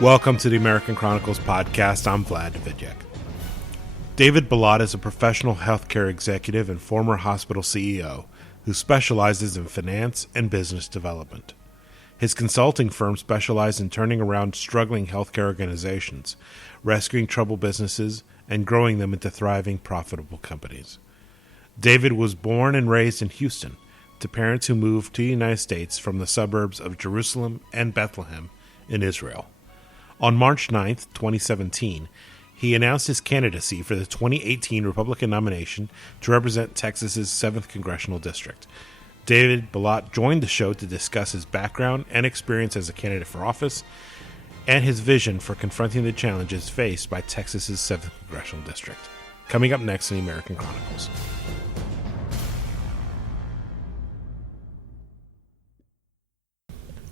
Welcome to the American Chronicles podcast. I'm Vlad Davidiak. David Balat is a professional healthcare executive and former hospital CEO who specializes in finance and business development. His consulting firm specializes in turning around struggling healthcare organizations, rescuing troubled businesses, and growing them into thriving, profitable companies. David was born and raised in Houston to parents who moved to the United States from the suburbs of Jerusalem and Bethlehem in Israel. On March 9, 2017, he announced his candidacy for the 2018 Republican nomination to represent Texas's 7th Congressional District. David Balat joined the show to discuss his background and experience as a candidate for office and his vision for confronting the challenges faced by Texas's 7th Congressional District. Coming up next in the American Chronicles.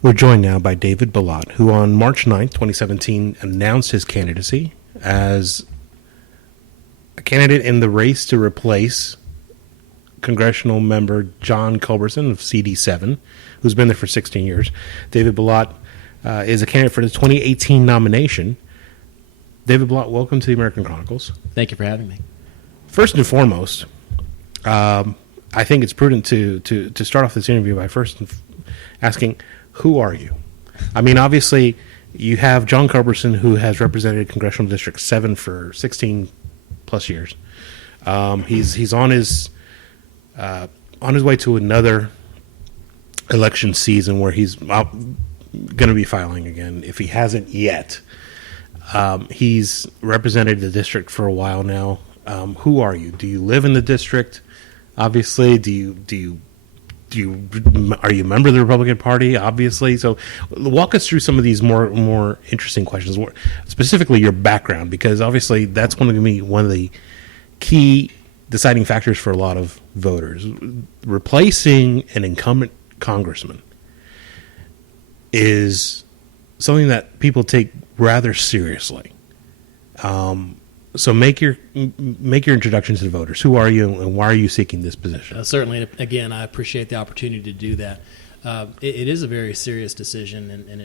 We're joined now by David Balat, who on March 9th, 2017, announced his candidacy as a candidate in the race to replace congressional member John Culberson of CD-7, who's been there for 16 years. David Balat is a candidate for the 2018 nomination. David Balat, welcome to the American Chronicles. Thank you for having me. First and foremost, I think it's prudent to start off this interview by first asking, who are you? I mean, obviously, you have John Culberson, who has represented Congressional District 7 for 16 plus years. He's on his way to another election season where he's going to be filing again, if he hasn't yet. He's represented the district for a while now. Who are you? Do you live in the district? Obviously, are you a member of the Republican Party? Obviously. So walk us through some of these more interesting questions, specifically your background, because obviously that's going to be one of the key deciding factors for a lot of voters. Replacing an incumbent congressman is something that people take rather seriously. So make your introduction to the voters. Who are you, and why are you seeking this position? Certainly, again, I appreciate the opportunity to do that. It is a very serious decision, and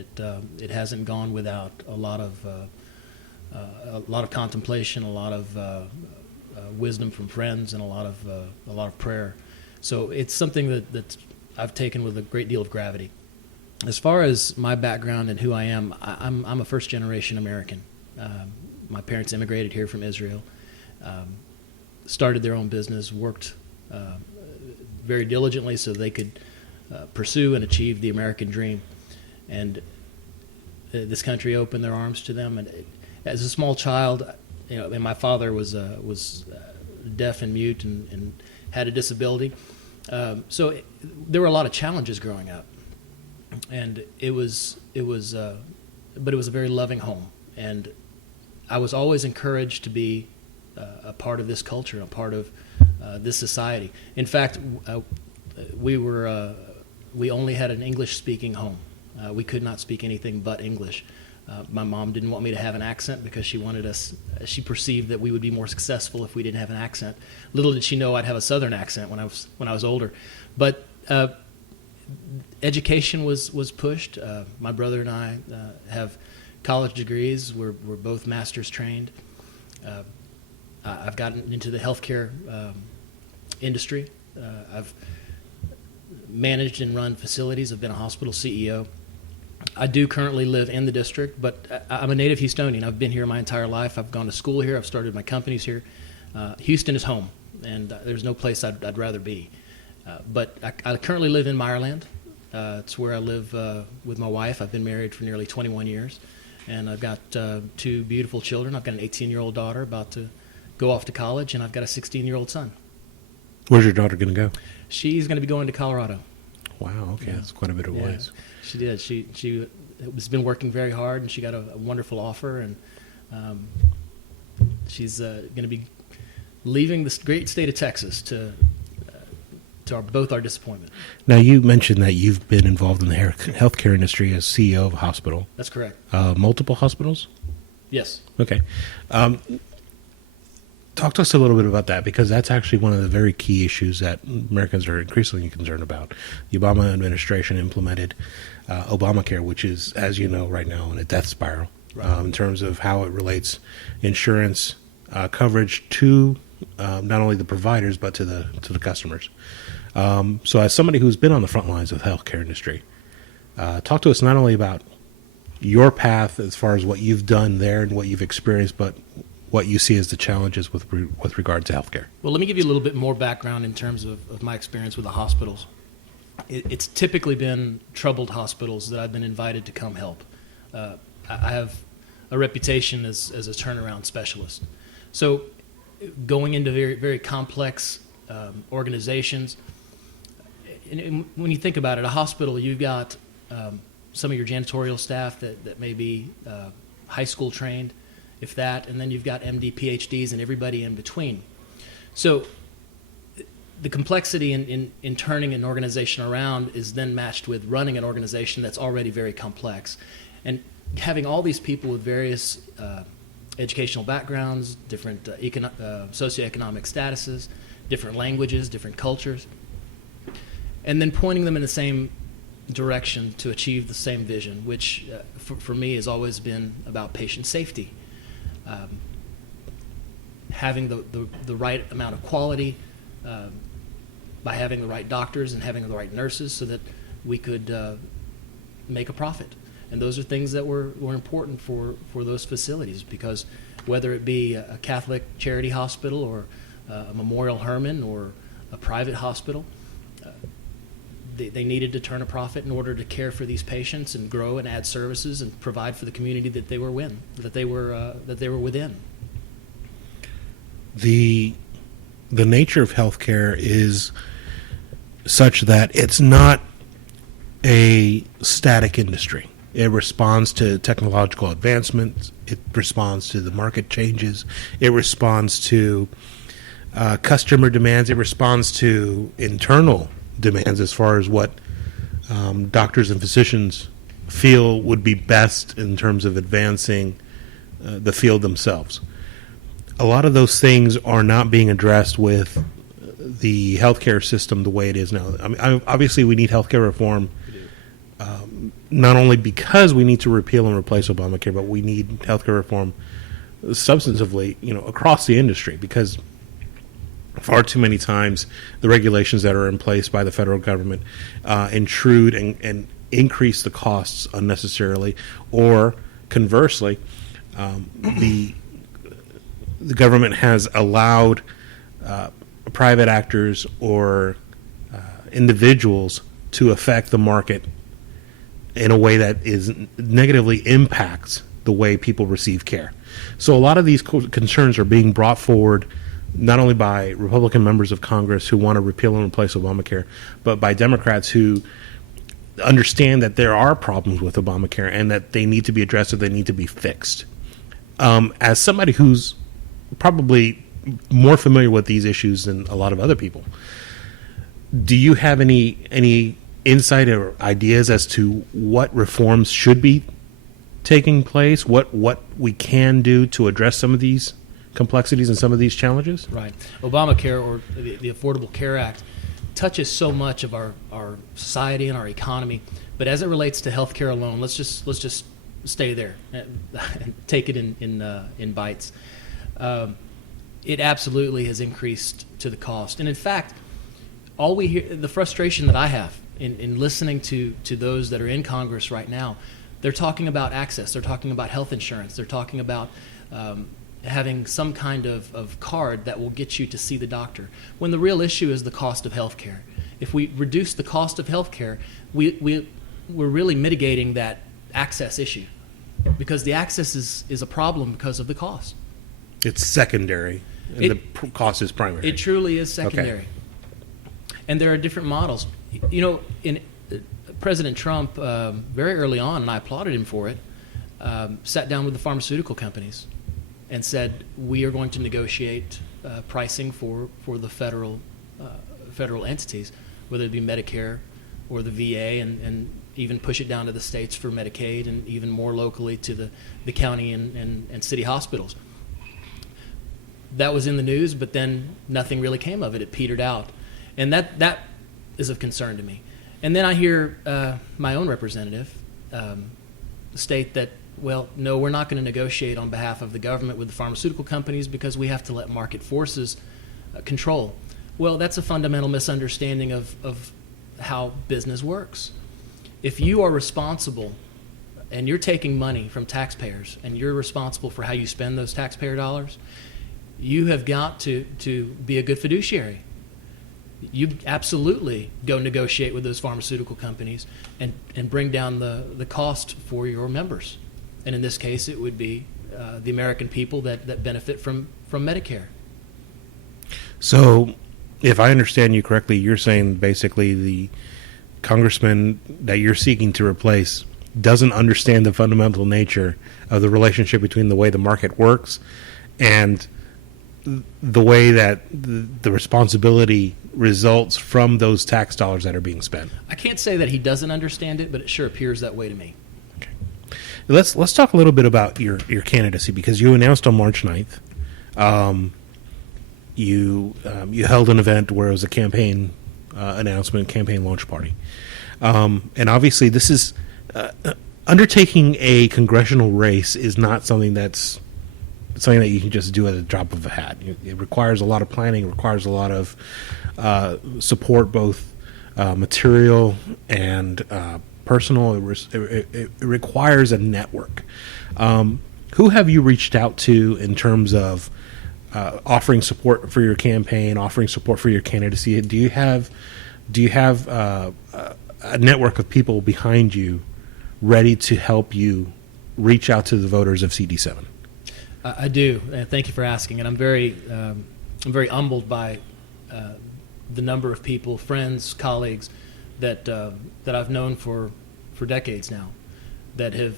it hasn't gone without a lot of contemplation, a lot of wisdom from friends, and a lot of prayer. So it's something that I've taken with a great deal of gravity. As far as my background and who I am, I'm a first generation American. My parents immigrated here from Israel, started their own business, worked very diligently so they could pursue and achieve the American dream. And this country opened their arms to them. And as a small child, and my father was deaf and mute and had a disability. So there were a lot of challenges growing up. And it was a very loving home. And I was always encouraged to be a part of this culture, a part of this society. In fact, we only had an English-speaking home. We could not speak anything but English. My mom didn't want me to have an accent because she perceived that we would be more successful if we didn't have an accent. Little did she know I'd have a Southern accent when I was older. But education was pushed. My brother and I have college degrees. We're both master's trained. I've gotten into the healthcare industry. I've managed and run facilities. I've been a hospital CEO. I do currently live in the district, but I'm a native Houstonian. I've been here my entire life. I've gone to school here. I've started my companies here. Houston is home, and there's no place I'd rather be. But I currently live in Meyerland. It's where I live with my wife. I've been married for nearly 21 years. And I've got two beautiful children. I've got an 18-year-old daughter about to go off to college, and I've got a 16-year-old son. Where's your daughter going to go? She's going to be going to Colorado. Wow, okay, yeah. That's quite a bit of ways. She did. She has been working very hard, and she got a wonderful offer, and she's going to be leaving this great state of Texas to both our disappointment. Now, you mentioned that you've been involved in the healthcare industry as CEO of a hospital. That's correct. Multiple hospitals? Yes. Okay. Talk to us a little bit about that, because that's actually one of the very key issues that Americans are increasingly concerned about. The Obama administration implemented Obamacare, which is, as you know, right now in a death spiral. in terms of how it relates insurance coverage to not only the providers but to the customers. So as somebody who's been on the front lines of the healthcare industry, talk to us not only about your path as far as what you've done there and what you've experienced, but what you see as the challenges with regard to healthcare. Well, let me give you a little bit more background in terms of my experience with the hospitals. It's typically been troubled hospitals that I've been invited to come help. I have a reputation as a turnaround specialist. So going into very, very complex organizations, and when you think about it, a hospital, you've got some of your janitorial staff that may be high school trained, if that, and then you've got MD, PhDs, and everybody in between. So the complexity in turning an organization around is then matched with running an organization that's already very complex. And having all these people with various educational backgrounds, different socioeconomic statuses, different languages, different cultures, and then pointing them in the same direction to achieve the same vision, which for me has always been about patient safety. Having the right amount of quality by having the right doctors and having the right nurses so that we could make a profit. And those are things that were important for those facilities, because whether it be a Catholic charity hospital or a Memorial Hermann or a private hospital, they needed to turn a profit in order to care for these patients and grow and add services and provide for the community that they were within. The nature of healthcare is such that it's not a static industry. It responds to technological advancements. It responds to the market changes. It responds to customer demands. It responds to internal demands as far as what doctors and physicians feel would be best in terms of advancing the field themselves. A lot of those things are not being addressed with the healthcare system the way it is now. I mean, obviously, we need healthcare reform, not only because we need to repeal and replace Obamacare, but we need healthcare reform substantively, across the industry, because far too many times the regulations that are in place by the federal government intrude and increase the costs unnecessarily, or conversely, the government has allowed private actors or individuals to affect the market in a way that negatively impacts the way people receive care. So a lot of these concerns are being brought forward not only by Republican members of Congress who want to repeal and replace Obamacare, but by Democrats who understand that there are problems with Obamacare and that they need to be addressed or they need to be fixed. As somebody who's probably more familiar with these issues than a lot of other people, do you have any insight or ideas as to what reforms should be taking place, what we can do to address some of these complexities and some of these challenges? Right. Obamacare, or the Affordable Care Act, touches so much of our society and our economy. But as it relates to health care alone, let's just stay there and take it in bites. It absolutely has increased to the cost. And in fact, all we hear, the frustration that I have in listening to those that are in Congress right now, they're talking about access, they're talking about health insurance, they're talking about having some kind of card that will get you to see the doctor, when the real issue is the cost of health care. If we reduce the cost of health care, we're really mitigating that access issue, because the access is a problem because of the cost. It's secondary, and the cost is primary. It truly is secondary. Okay. And there are different models. In President Trump, very early on, and I applauded him for it, sat down with the pharmaceutical companies and said, we are going to negotiate pricing for the federal entities, whether it be Medicare or the VA, and even push it down to the states for Medicaid, and even more locally to the county and city hospitals. That was in the news, but then nothing really came of it. It petered out. And that is of concern to me. And then I hear my own representative state that, well, no, we're not going to negotiate on behalf of the government with the pharmaceutical companies because we have to let market forces control. Well, that's a fundamental misunderstanding of how business works. If you are responsible and you're taking money from taxpayers and you're responsible for how you spend those taxpayer dollars, you have got to be a good fiduciary. You absolutely go negotiate with those pharmaceutical companies and bring down the cost for your members. And in this case, it would be the American people that benefit from Medicare. So, if I understand you correctly, you're saying basically the congressman that you're seeking to replace doesn't understand the fundamental nature of the relationship between the way the market works and the way that the responsibility results from those tax dollars that are being spent. I can't say that he doesn't understand it, but it sure appears that way to me. Okay. Let's talk a little bit about your candidacy, because you announced on March 9th. You held an event where it was a campaign announcement, campaign launch party. And obviously this is undertaking a congressional race is not something that you can just do at a drop of a hat. It requires a lot of planning, it requires a lot of support, both material and personal. It requires a network. Who have you reached out to in terms of offering support for your campaign, offering support for your candidacy? Do you have a network of people behind you ready to help you reach out to the voters of CD-7? I do. Thank you for asking, and I'm very humbled by the number of people, friends, colleagues that I've known for decades now, that have.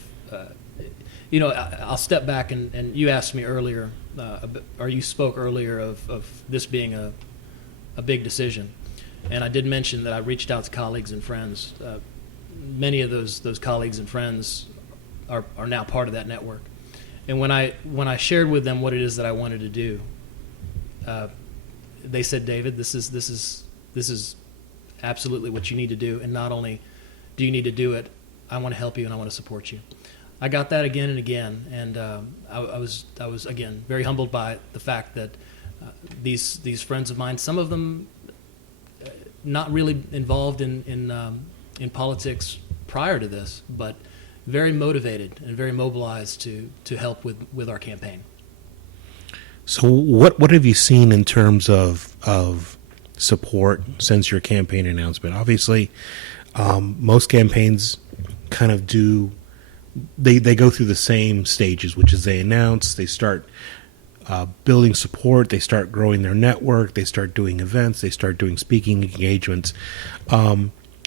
I'll step back and you asked me earlier, or you spoke earlier of this being a big decision, and I did mention that I reached out to colleagues and friends. Many of those colleagues and friends are now part of that network. And when I shared with them what it is that I wanted to do, they said, "David, this is absolutely what you need to do. And not only do you need to do it, I want to help you and I want to support you." I got that again and again, and I was again very humbled by the fact that these friends of mine, some of them not really involved in politics prior to this, but very motivated and very mobilized to help with our campaign. So what have you seen in terms of support since your campaign announcement? Obviously, most campaigns kind of do, they go through the same stages, which is they announce, they start building support, they start growing their network, they start doing events, they start doing speaking engagements.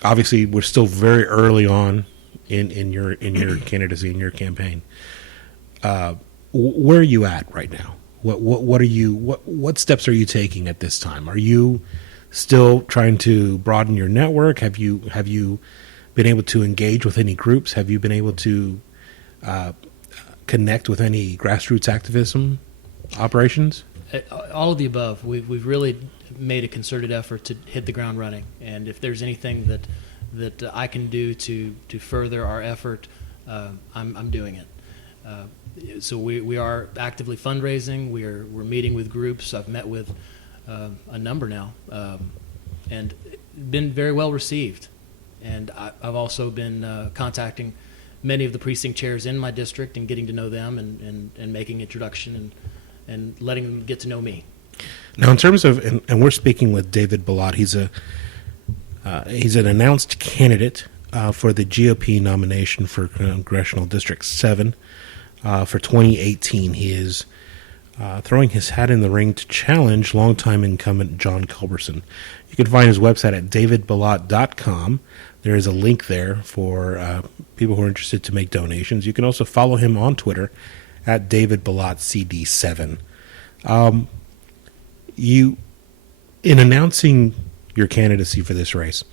Obviously, we're still very early on in your candidacy, in your campaign. Where are you at right now? What steps are you taking at this time? Are you still trying to broaden your network? Have you been able to engage with any groups? Have you been able to connect with any grassroots activism operations? All of the above. We've really made a concerted effort to hit the ground running, and if there's anything that I can do to further our effort, I'm doing it. So we are actively fundraising. We're meeting with groups. I've met with a number now, and been very well received. And I've also been contacting many of the precinct chairs in my district and getting to know them and making introduction and letting them get to know me. Now, in terms of, and we're speaking with David Balat. He's an announced candidate for the GOP nomination for Congressional District 7 for 2018. He is throwing his hat in the ring to challenge longtime incumbent John Culberson. You can find his website at davidbalat.com. There is a link there for people who are interested to make donations. You can also follow him on Twitter at davidbalatcd7. In announcing your candidacy for this race,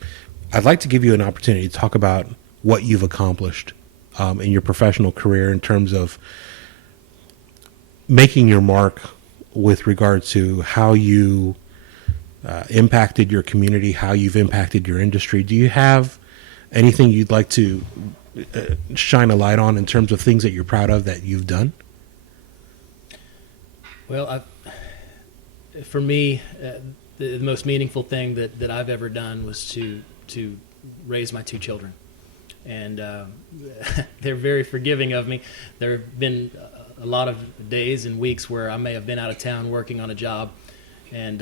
I'd like to give you an opportunity to talk about what you've accomplished in your professional career in terms of making your mark with regard to how you impacted your community, how you've impacted your industry. Do you have anything you'd like to shine a light on in terms of things that you're proud of that you've done? Well, for me, the most meaningful thing that I've ever done was to raise my two children. And they're very forgiving of me. There have been a lot of days and weeks where I may have been out of town working on a job, and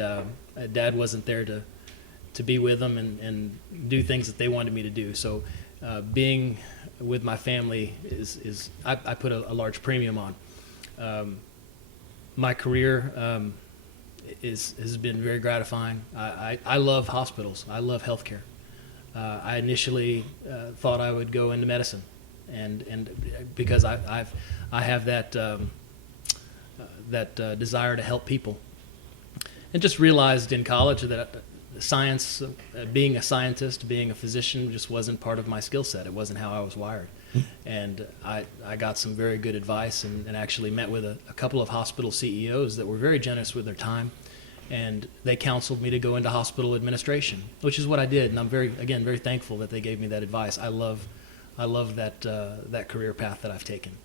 Dad wasn't there to be with them and do things that they wanted me to do. So being with my family is I put a large premium on. My career has been very gratifying. I love hospitals. I love healthcare. I initially thought I would go into medicine, and because I have that desire to help people, and just realized in college that science, being a scientist, being a physician, just wasn't part of my skill set. It wasn't how I was wired. And I got some very good advice and actually met with a couple of hospital CEOs that were very generous with their time. And they counseled me to go into hospital administration, which is what I did. And I'm very thankful that they gave me that advice. I love that career path that I've taken.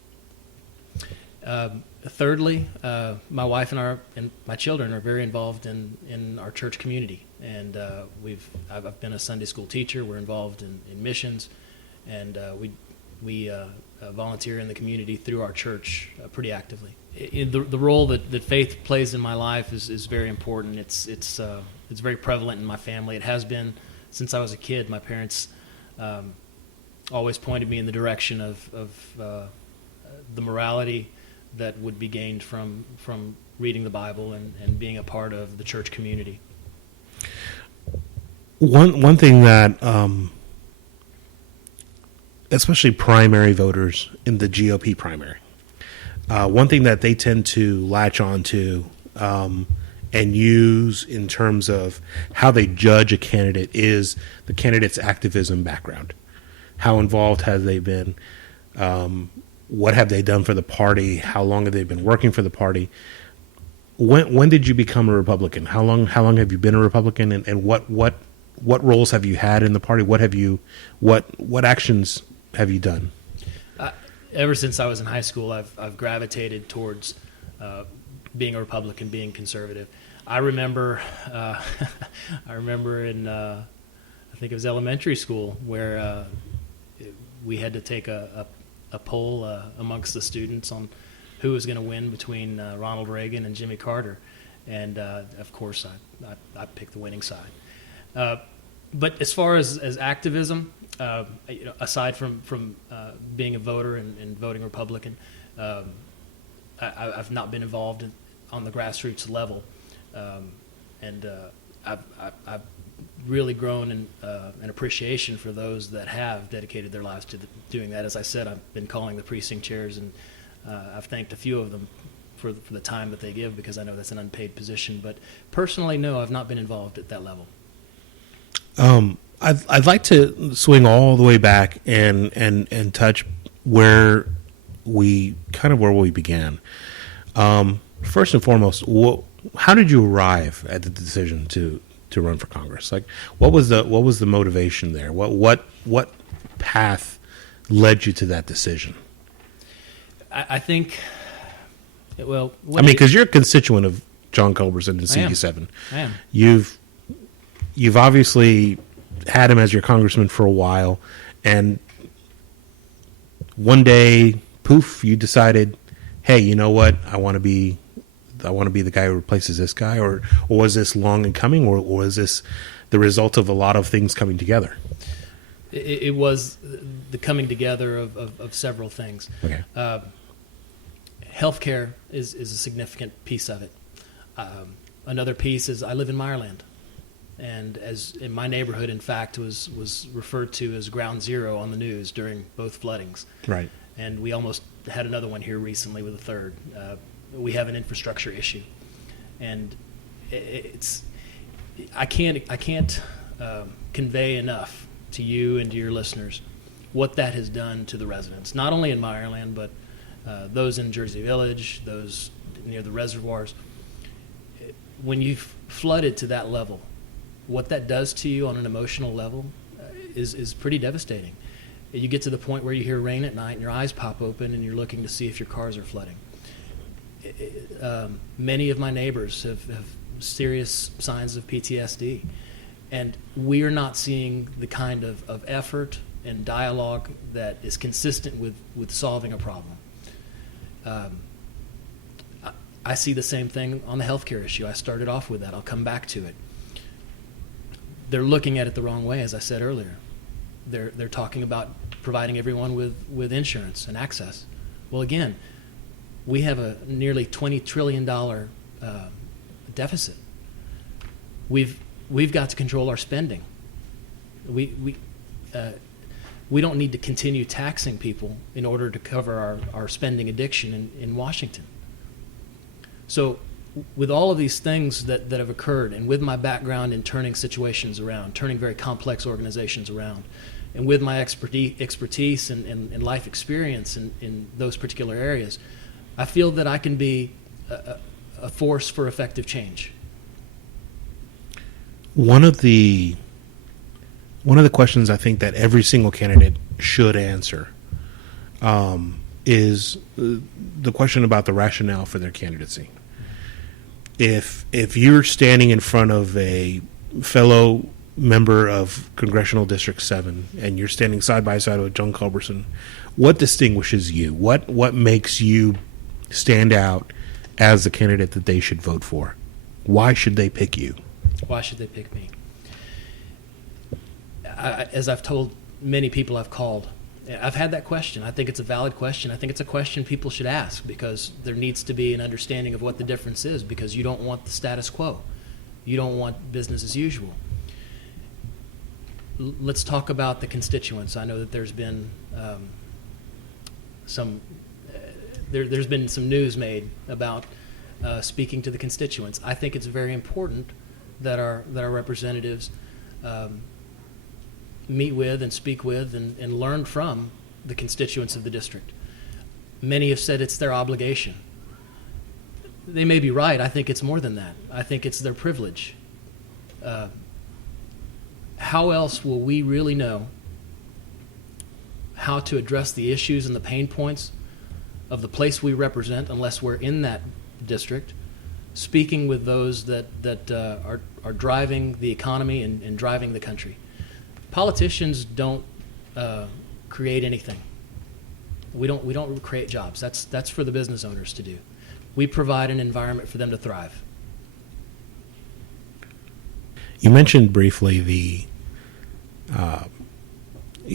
Thirdly, my wife and my children are very involved in our church community. And I've been a Sunday school teacher. We're involved in missions, and we volunteer in the community through our church pretty actively. The role that faith plays in my life is very important. It's very prevalent in my family. It has been since I was a kid. My parents always pointed me in the direction of the morality that would be gained from reading the Bible and being a part of the church community. One thing that especially primary voters in the GOP primary, one thing that they tend to latch on to and use in terms of how they judge a candidate is the candidate's activism background. How involved have they been? What have they done for the party? How long have they been working for the party? When did you become a Republican? How long have you been a Republican? And what roles have you had in the party? What actions have you done? Ever since I was in high school, I've gravitated towards being a Republican, being conservative. I remember in I think it was elementary school where we had to take a poll amongst the students on who was going to win between Ronald Reagan and Jimmy Carter, and of course I picked the winning side. But as far as activism, aside from being a voter and voting Republican, I've not been involved on the grassroots level, and I've really grown in an appreciation for those that have dedicated their lives to doing that. As I said, I've been calling the precinct chairs, and I've thanked a few of them for the time that they give, because I know that's an unpaid position. But personally, no, I've not been involved at that level. I'd like to swing all the way back and touch where we began. First and foremost, how did you arrive at the decision to run for Congress? Like, what was the motivation there? What path led you to that decision? I think, well, because you're a constituent of John Culberson and CD-7. I am. You've obviously had him as your congressman for a while, and one day, poof, you decided, hey, you know what? I want to be the guy who replaces this guy, or was this long in coming, or was this the result of a lot of things coming together? It was the coming together of several things. Okay. Healthcare is a significant piece of it. Another piece is I live in Meyerland, and as in my neighborhood, in fact, was referred to as ground zero on the news during both floodings. Right. And we almost had another one here recently with a third. We have an infrastructure issue, and I can't convey enough to you and to your listeners what that has done to the residents, not only in Meyerland, but those in Jersey Village, those near the reservoirs. When you've flooded to that level, what that does to you on an emotional level is pretty devastating. You get to the point where you hear rain at night and your eyes pop open and you're looking to see if your cars are flooding. Many of my neighbors have serious signs of PTSD, and we are not seeing the kind of effort and dialogue that is consistent with solving a problem. I see the same thing on the healthcare issue. I started off with that. I'll come back to it. They're looking at it the wrong way, as I said earlier. They're talking about providing everyone with insurance and access. Well, again, we have a nearly $20 trillion deficit. We've got to control our spending. We don't need to continue taxing people in order to cover our spending addiction in Washington. So with all of these things that have occurred, and with my background in turning situations around, turning very complex organizations around, and with my expertise and life experience in those particular areas, I feel that I can be a force for effective change. One of the questions I think that every single candidate should answer is the question about the rationale for their candidacy. If you're standing in front of a fellow member of Congressional District 7 and you're standing side by side with John Culberson, what distinguishes you? What makes you stand out as the candidate that they should vote for? Why should they pick you? Why should they pick me? As I've told many people I've called, I've had that question. I think it's a valid question. I think it's a question people should ask, because there needs to be an understanding of what the difference is, because you don't want the status quo. You don't want business as usual. Let's talk about the constituents. I know that there's been there's been some news made about speaking to the constituents. I think it's very important that our representatives meet with and speak with and learn from the constituents of the district. Many have said it's their obligation. They may be right. I think it's more than that. I think it's their privilege. How else will we really know how to address the issues and the pain points of the place we represent unless we're in that district, speaking with those that are driving the economy and driving the country? Politicians don't create anything. We don't create jobs. That's for the business owners to do. We provide an environment for them to thrive. You mentioned briefly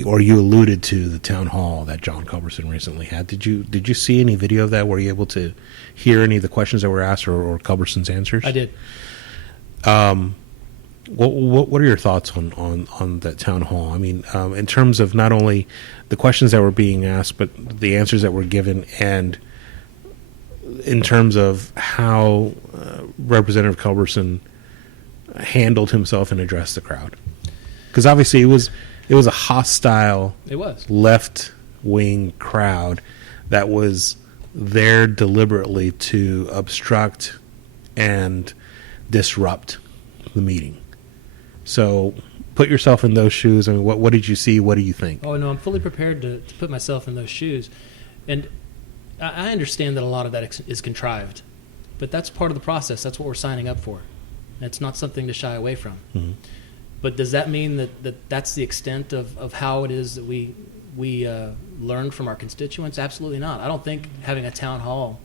or you alluded to the town hall that John Culberson recently had. Did you see any video of that? Were you able to hear any of the questions that were asked or Culberson's answers? I did. What are your thoughts on that town hall? I mean, in terms of not only the questions that were being asked, but the answers that were given, and in terms of how Representative Culberson handled himself and addressed the crowd. Because obviously it was a hostile, left-wing crowd that was there deliberately to obstruct and disrupt the meeting. So put yourself in those shoes. I mean, what did you see? What do you think? Oh, no, I'm fully prepared to put myself in those shoes. And I understand that a lot of that is contrived, but that's part of the process. That's what we're signing up for. It's not something to shy away from. Mm-hmm. But does that mean that that's the extent of how it is that we learn from our constituents? Absolutely not. I don't think having a town hall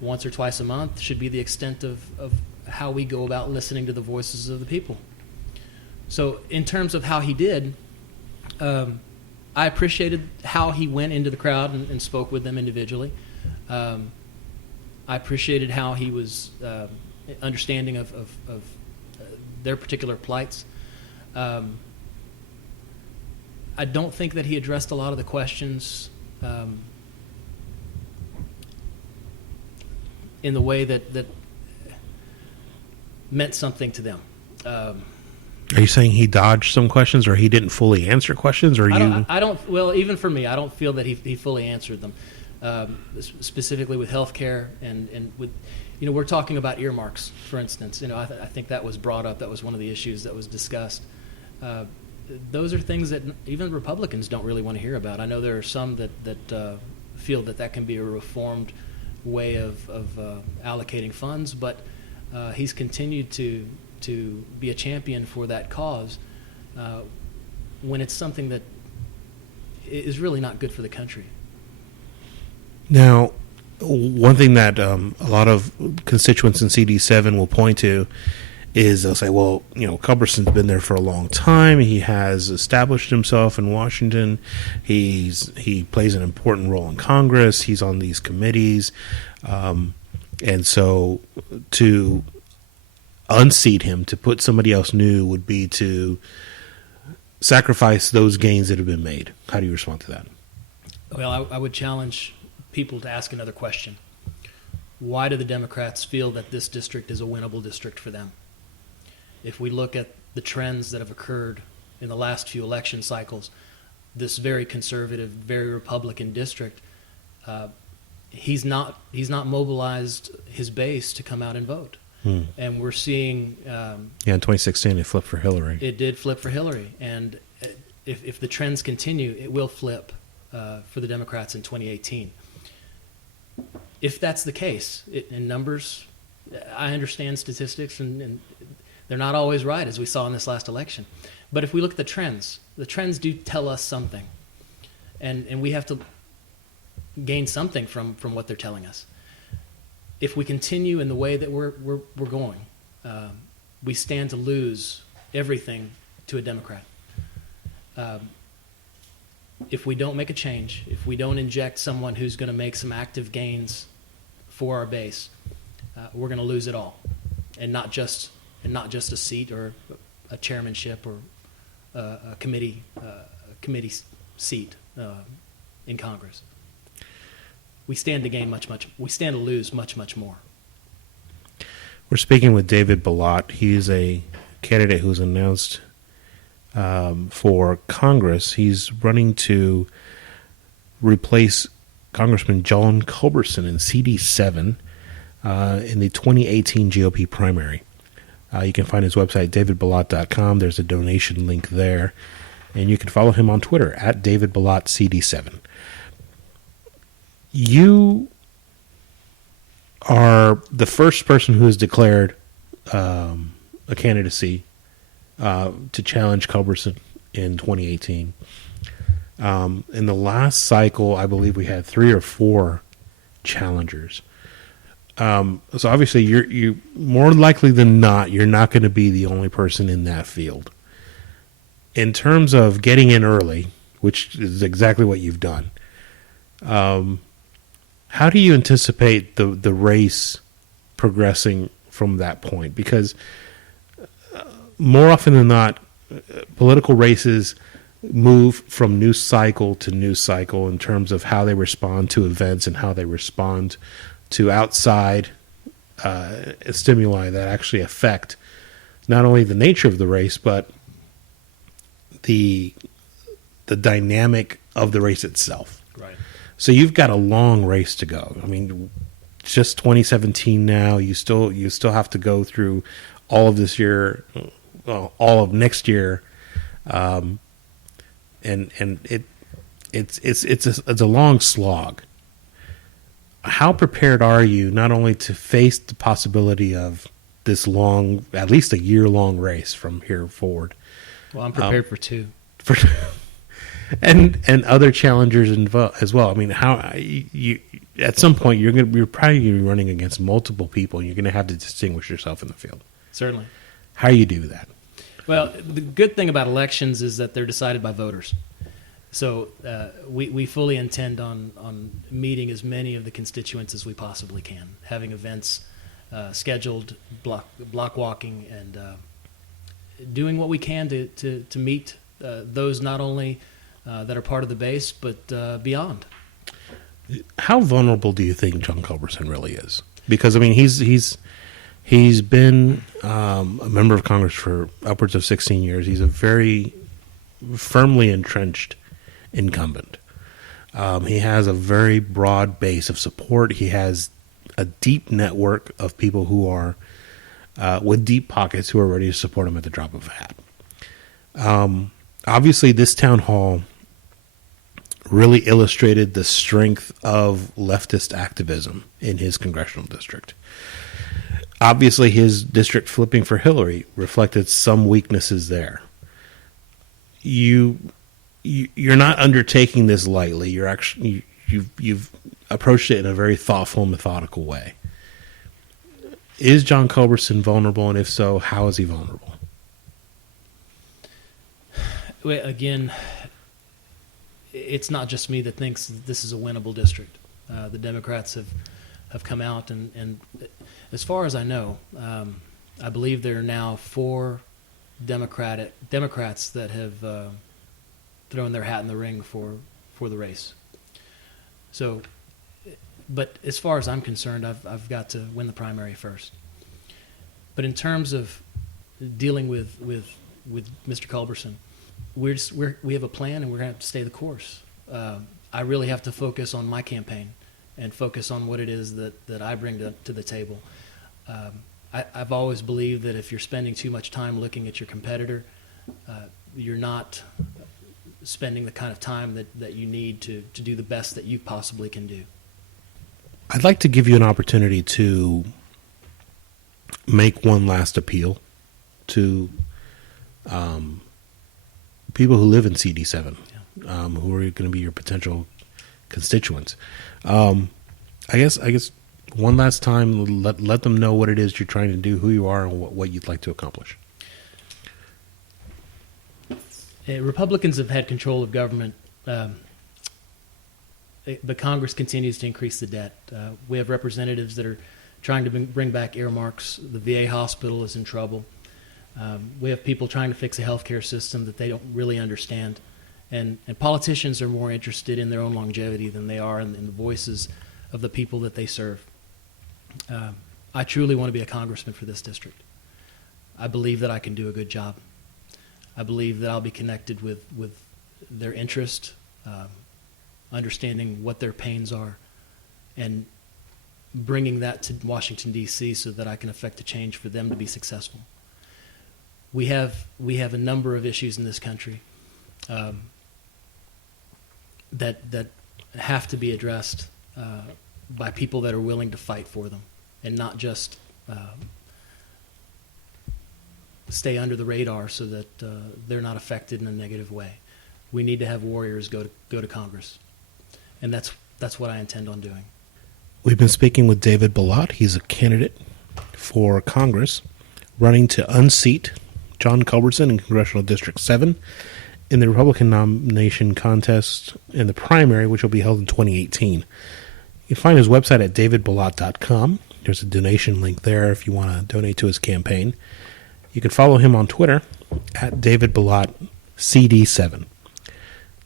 once or twice a month should be the extent of how we go about listening to the voices of the people. So in terms of how he did, I appreciated how he went into the crowd and spoke with them individually. I appreciated how he was understanding of their particular plights. I don't think that he addressed a lot of the questions in the way that meant something to them. Are you saying he dodged some questions, or he didn't fully answer questions, or I don't. Well, even for me, I don't feel that he fully answered them. Specifically with healthcare and with, we're talking about earmarks, for instance. I think that was brought up. That was one of the issues that was discussed. those are things that even Republicans don't really want to hear about. I know there are some that feel that can be a reformed way of allocating funds, but he's continued to be a champion for that cause when it's something that is really not good for the country. Now, one thing that a lot of constituents in CD7 will point to is they'll say, well, Culberson's been there for a long time. He has established himself in Washington. He plays an important role in Congress. He's on these committees. And so to unseat him, to put somebody else new, would be to sacrifice those gains that have been made. How do you respond to that? Well, I would challenge people to ask another question. Why do the Democrats feel that this district is a winnable district for them? If we look at the trends that have occurred in the last few election cycles, this very conservative, very Republican district, he's not mobilized his base to come out and vote. And we're seeing... in 2016 it flipped for Hillary. It did flip for Hillary. And if the trends continue, it will flip for the Democrats in 2018. If that's the case, in numbers, I understand statistics, and they're not always right, as we saw in this last election. But if we look at the trends do tell us something. And we have to gain something from what they're telling us. If we continue in the way that we're going, we stand to lose everything to a Democrat. If we don't make a change, if we don't inject someone who's going to make some active gains for our base, we're going to lose it all, and not just a seat or a chairmanship or a committee seat in Congress. We stand to gain we stand to lose much more. We're speaking with David Balat. He's a candidate who's announced for Congress. He's running to replace Congressman John Culberson in CD7 in the 2018 GOP primary. You can find his website, davidbalat.com. There's a donation link there. And you can follow him on Twitter, at davidbalatcd7. You are the first person who has declared a candidacy to challenge Culberson in 2018. In the last cycle, I believe we had 3 or 4 challengers. So obviously, you more likely than not, you're not going to be the only person in that field. In terms of getting in early, which is exactly what you've done, how do you anticipate the race progressing from that point? Because more often than not, political races move from news cycle to news cycle in terms of how they respond to events and how they respond to outside stimuli that actually affect not only the nature of the race, but the dynamic of the race itself. Right. So you've got a long race to go. I mean, it's just 2017 now. You still have to go through all of this year, all of next year, and it's a long slog. How prepared are you not only to face the possibility of this long, at least a year-long race from here forward? Well, I'm prepared for 2. And other challengers as well. I mean, how you at some point you're probably going to be running against multiple people, and you're going to have to distinguish yourself in the field. Certainly. How do you do that? Well, the good thing about elections is that they're decided by voters. So we fully intend on meeting as many of the constituents as we possibly can, having events scheduled, block walking, and doing what we can to meet those not only that are part of the base, but beyond. How vulnerable do you think John Culberson really is? Because I mean, he's been a member of Congress for upwards of 16 years. He's a very firmly entrenched incumbent. He has a very broad base of support. He has a deep network of people who are with deep pockets who are ready to support him at the drop of a hat. Obviously, this town hall really illustrated the strength of leftist activism in his congressional district. Obviously, his district flipping for Hillary reflected some weaknesses there. You're not undertaking this lightly. You've approached it in a very thoughtful, methodical way. Is John Culberson vulnerable, and if so, how is he vulnerable? Well, again, it's not just me that thinks that this is a winnable district. The Democrats have come out, and as far as I know, I believe there are now 4 Democrats that have thrown their hat in the ring for the race. So, but as far as I'm concerned, I've got to win the primary first. But in terms of dealing with Mr. Culberson, we have a plan, and we're going to have to stay the course. I really have to focus on my campaign and focus on what it is that I bring to the table. I've always believed that if you're spending too much time looking at your competitor, you're not spending the kind of time that you need to do the best that you possibly can do. I'd like to give you an opportunity to make one last appeal to people who live in CD-7, who are going to be your potential constituents. I guess one last time, let them know what it is you're trying to do, who you are, and what you'd like to accomplish. Republicans have had control of government, but Congress continues to increase the debt. We have representatives that are trying to bring back earmarks. The VA hospital is in trouble. We have people trying to fix a healthcare system that they don't really understand. And politicians are more interested in their own longevity than they are in the voices of the people that they serve. I truly want to be a congressman for this district. I believe that I can do a good job. I believe that I'll be connected with their interest, understanding what their pains are, and bringing that to Washington, D.C. so that I can affect a change for them to be successful. We have a number of issues in this country that have to be addressed by people that are willing to fight for them and not just stay under the radar so that they're not affected in a negative way. We need to have warriors go to Congress, and that's what I intend on doing. We've been speaking with David Balat. He's a candidate for Congress running to unseat John Culberson in Congressional District 7 in the Republican nomination contest in the primary, which will be held in 2018. You can find his website at davidbalat.com. There's a donation link there if you want to donate to his campaign. You can follow him on Twitter at DavidBalatCD7.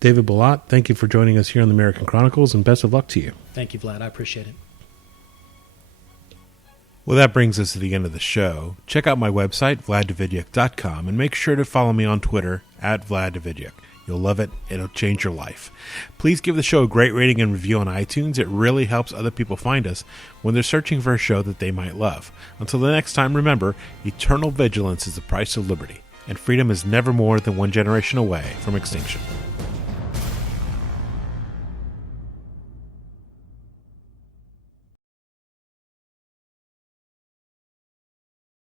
David Balat, thank you for joining us here on the American Chronicles, and best of luck to you. Thank you, Vlad. I appreciate it. Well, that brings us to the end of the show. Check out my website, vladdavidyak.com, and make sure to follow me on Twitter at vladdavidyak. You'll love it. It'll change your life. Please give the show a great rating and review on iTunes. It really helps other people find us when they're searching for a show that they might love. Until the next time, remember, eternal vigilance is the price of liberty, and freedom is never more than one generation away from extinction.